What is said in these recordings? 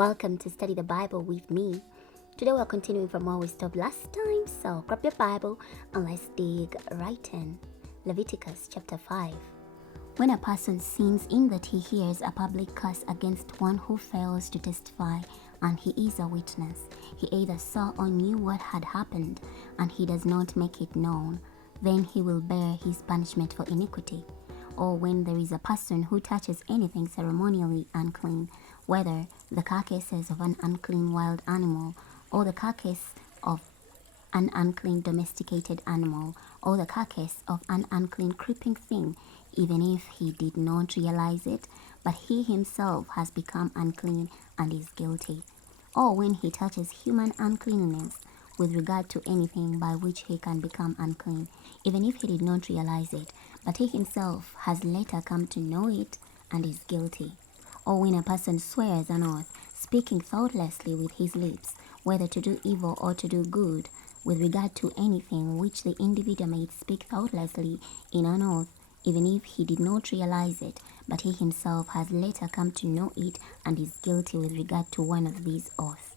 Welcome to Study the Bible with me. Today we're continuing from where we stopped last time, so grab your Bible and let's dig right in. Leviticus chapter 5. When a person sins in that he hears a public curse against one who fails to testify and he is a witness, he either saw or knew what had happened and he does not make it known, then he will bear his punishment for iniquity. Or when there is a person who touches anything ceremonially unclean, whether the carcasses of an unclean wild animal, or the carcass of an unclean domesticated animal, or the carcass of an unclean creeping thing, even if he did not realize it, but he himself has become unclean and is guilty. Or when he touches human uncleanness with regard to anything by which he can become unclean, even if he did not realize it, but he himself has later come to know it and is guilty. Or when a person swears an oath, speaking thoughtlessly with his lips, whether to do evil or to do good, with regard to anything which the individual may speak thoughtlessly in an oath, even if he did not realize it, but he himself has later come to know it and is guilty with regard to one of these oaths.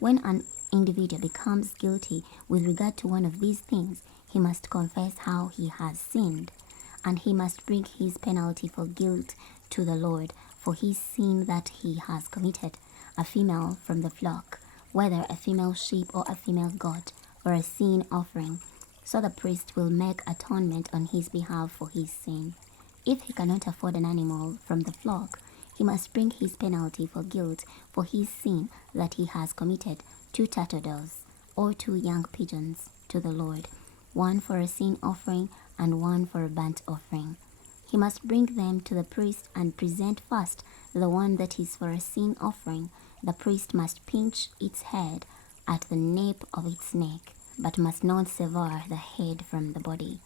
When an individual becomes guilty with regard to one of these things, he must confess how he has sinned, and he must bring his penalty for guilt to the Lord for his sin that he has committed, a female from the flock, whether a female sheep or a female goat, for a sin offering. So the priest will make atonement on his behalf for his sin. If he cannot afford an animal from the flock, he must bring his penalty for guilt for his sin that he has committed, 2 turtle doves or 2 young pigeons to the Lord, one for a sin offering and one for a burnt offering. He must bring them to the priest and present first the one that is for a sin offering. The priest must pinch its head at the nape of its neck, but must not sever the head from the body.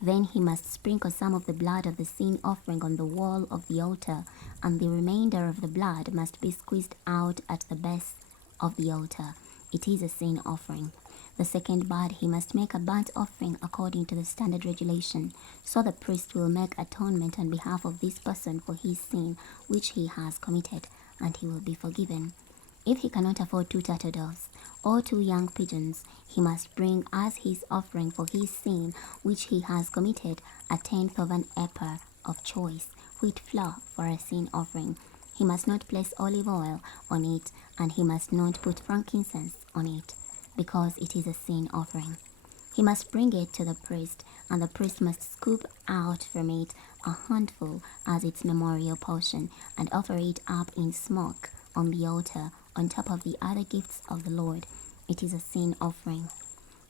Then he must sprinkle some of the blood of the sin offering on the wall of the altar, and the remainder of the blood must be squeezed out at the base of the altar. It is a sin offering. The second part, he must make a burnt offering according to the standard regulation. So the priest will make atonement on behalf of this person for his sin which he has committed, and he will be forgiven. If he cannot afford 2 turtle doves or 2 young pigeons, he must bring as his offering for his sin which he has committed 1/10 of an ephah of choice wheat flour for a sin offering. He must not place olive oil on it, and he must not put frankincense on it, because it is a sin offering. He must bring it to the priest, and the priest must scoop out from it a handful as its memorial portion, and offer it up in smoke on the altar on top of the other gifts of the Lord. It is a sin offering.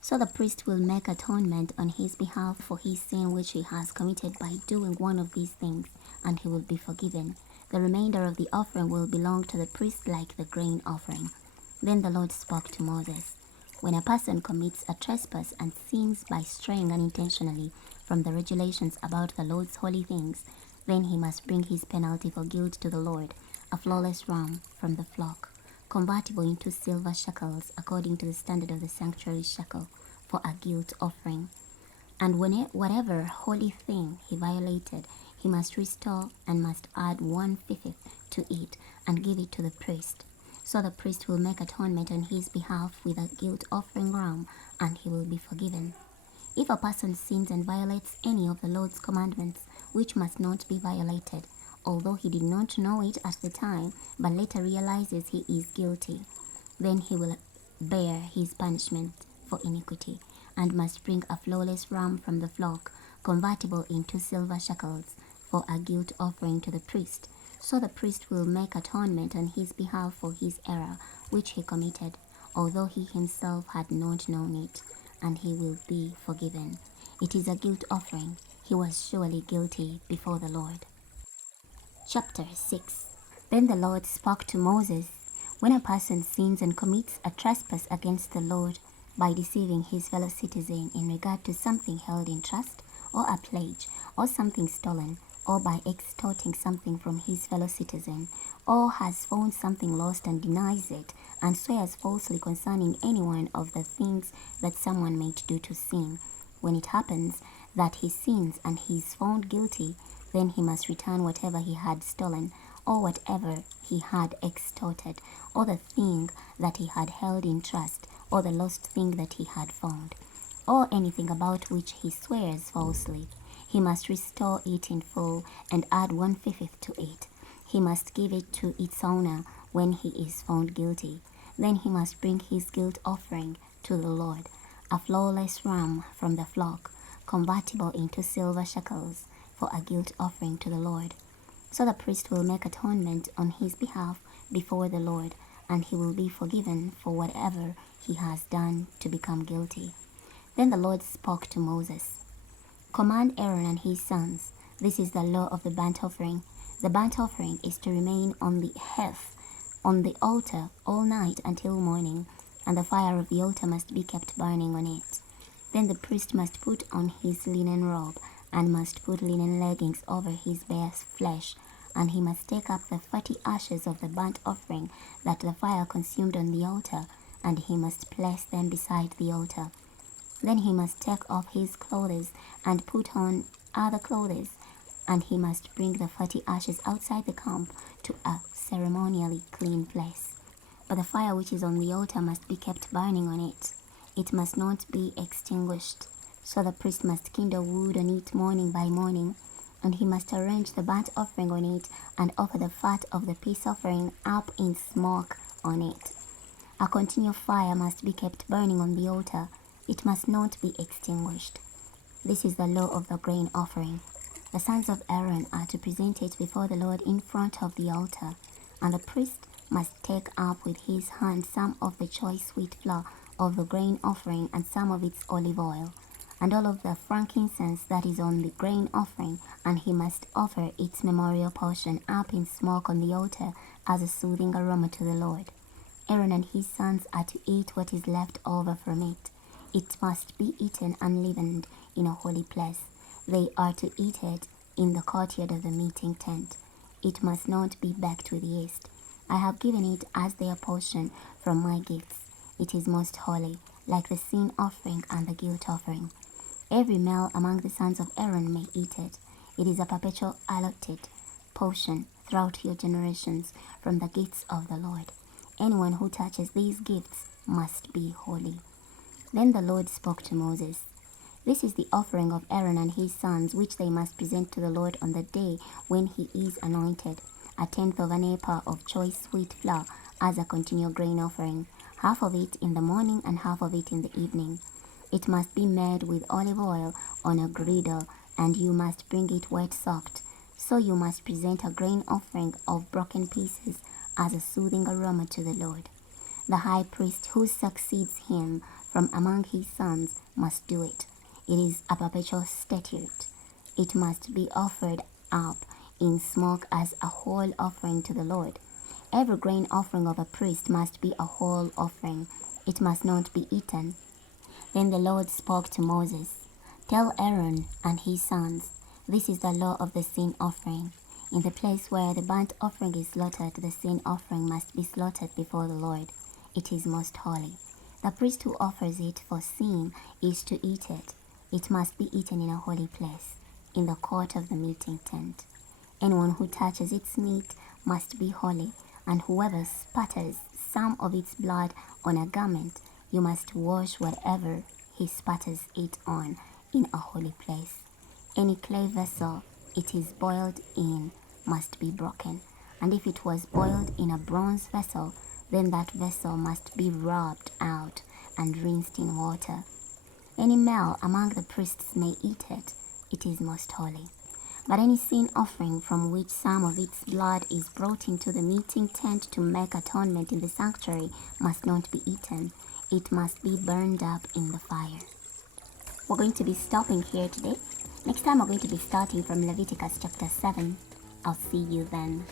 So the priest will make atonement on his behalf for his sin which he has committed by doing one of these things, and he will be forgiven. The remainder of the offering will belong to the priest like the grain offering. Then the Lord spoke to Moses. When a person commits a trespass and sins by straying unintentionally from the regulations about the Lord's holy things, then he must bring his penalty for guilt to the Lord, a flawless ram from the flock, convertible into silver shekels according to the standard of the sanctuary shekel, for a guilt offering. And whatever holy thing he violated, he must restore and must add 1/5 to it and give it to the priest. So the priest will make atonement on his behalf with a guilt offering ram, and he will be forgiven. If a person sins and violates any of the Lord's commandments, which must not be violated, although he did not know it at the time, but later realizes he is guilty, then he will bear his punishment for iniquity, and must bring a flawless ram from the flock, convertible into silver shekels, for a guilt offering to the priest. So the priest will make atonement on his behalf for his error which he committed, although he himself had not known it, and he will be forgiven. It is a guilt offering. He was surely guilty before the Lord. Chapter 6. Then the Lord spoke to Moses. When a person sins and commits a trespass against the Lord by deceiving his fellow citizen in regard to something held in trust, or a pledge, or something stolen, or by extorting something from his fellow citizen, or has found something lost and denies it, and swears falsely concerning any one of the things that someone might do to sin. When it happens that he sins and he is found guilty, then he must return whatever he had stolen, or whatever he had extorted, or the thing that he had held in trust, or the lost thing that he had found, or anything about which he swears falsely. He must restore it in full and add 1/5 to it. He must give it to its owner when he is found guilty. Then he must bring his guilt offering to the Lord, a flawless ram from the flock, convertible into silver shekels, for a guilt offering to the Lord. So the priest will make atonement on his behalf before the Lord, and he will be forgiven for whatever he has done to become guilty. Then the Lord spoke to Moses. Command Aaron and his sons. This is the law of the burnt offering. The burnt offering is to remain on the hearth, on the altar, all night until morning, and the fire of the altar must be kept burning on it. Then the priest must put on his linen robe, and must put linen leggings over his bare flesh, and he must take up the 40 ashes of the burnt offering that the fire consumed on the altar, and he must place them beside the altar. Then he must take off his clothes and put on other clothes, and he must bring the 40 ashes outside the camp to a ceremonially clean place. But the fire which is on the altar must be kept burning on it. It must not be extinguished. So the priest must kindle wood on it morning by morning, and he must arrange the burnt offering on it and offer the fat of the peace offering up in smoke on it. A continual fire must be kept burning on the altar. It must not be extinguished. This is the law of the grain offering. The sons of Aaron are to present it before the Lord in front of the altar, and the priest must take up with his hand some of the choice sweet flour of the grain offering and some of its olive oil, and all of the frankincense that is on the grain offering, and he must offer its memorial portion up in smoke on the altar as a soothing aroma to the Lord. Aaron and his sons are to eat what is left over from it. It must be eaten unleavened in a holy place. They are to eat it in the courtyard of the meeting tent. It must not be baked with yeast. I have given it as their portion from my gifts. It is most holy, like the sin offering and the guilt offering. Every male among the sons of Aaron may eat it. It is a perpetual allotted portion throughout your generations from the gifts of the Lord. Anyone who touches these gifts must be holy. Then the Lord spoke to Moses. This is the offering of Aaron and his sons, which they must present to the Lord on the day when he is anointed, 1/10 of an ephah of choice sweet flour as a continual grain offering, half of it in the morning and half of it in the evening. It must be made with olive oil on a griddle, and you must bring it wet soaked. So you must present a grain offering of broken pieces as a soothing aroma to the Lord. The high priest who succeeds him from among his sons must do it. It is a perpetual statute. It must be offered up in smoke as a whole offering to the Lord. Every grain offering of a priest must be a whole offering. It must not be eaten. Then the Lord spoke to Moses. Tell Aaron and his sons, this is the law of the sin offering. In the place where the burnt offering is slaughtered, the sin offering must be slaughtered before the Lord. It is most holy. The priest who offers it for sin is to eat it. It must be eaten in a holy place, in the court of the meeting tent. Anyone who touches its meat must be holy, and whoever spatters some of its blood on a garment, you must wash whatever he spatters it on in a holy place. Any clay vessel it is boiled in must be broken, and if it was boiled in a bronze vessel, then that vessel must be rubbed out and rinsed in water. Any male among the priests may eat it. It is most holy. But any sin offering from which some of its blood is brought into the meeting tent to make atonement in the sanctuary must not be eaten. It must be burned up in the fire. We're going to be stopping here today. Next time we're going to be starting from Leviticus chapter 7. I'll see you then.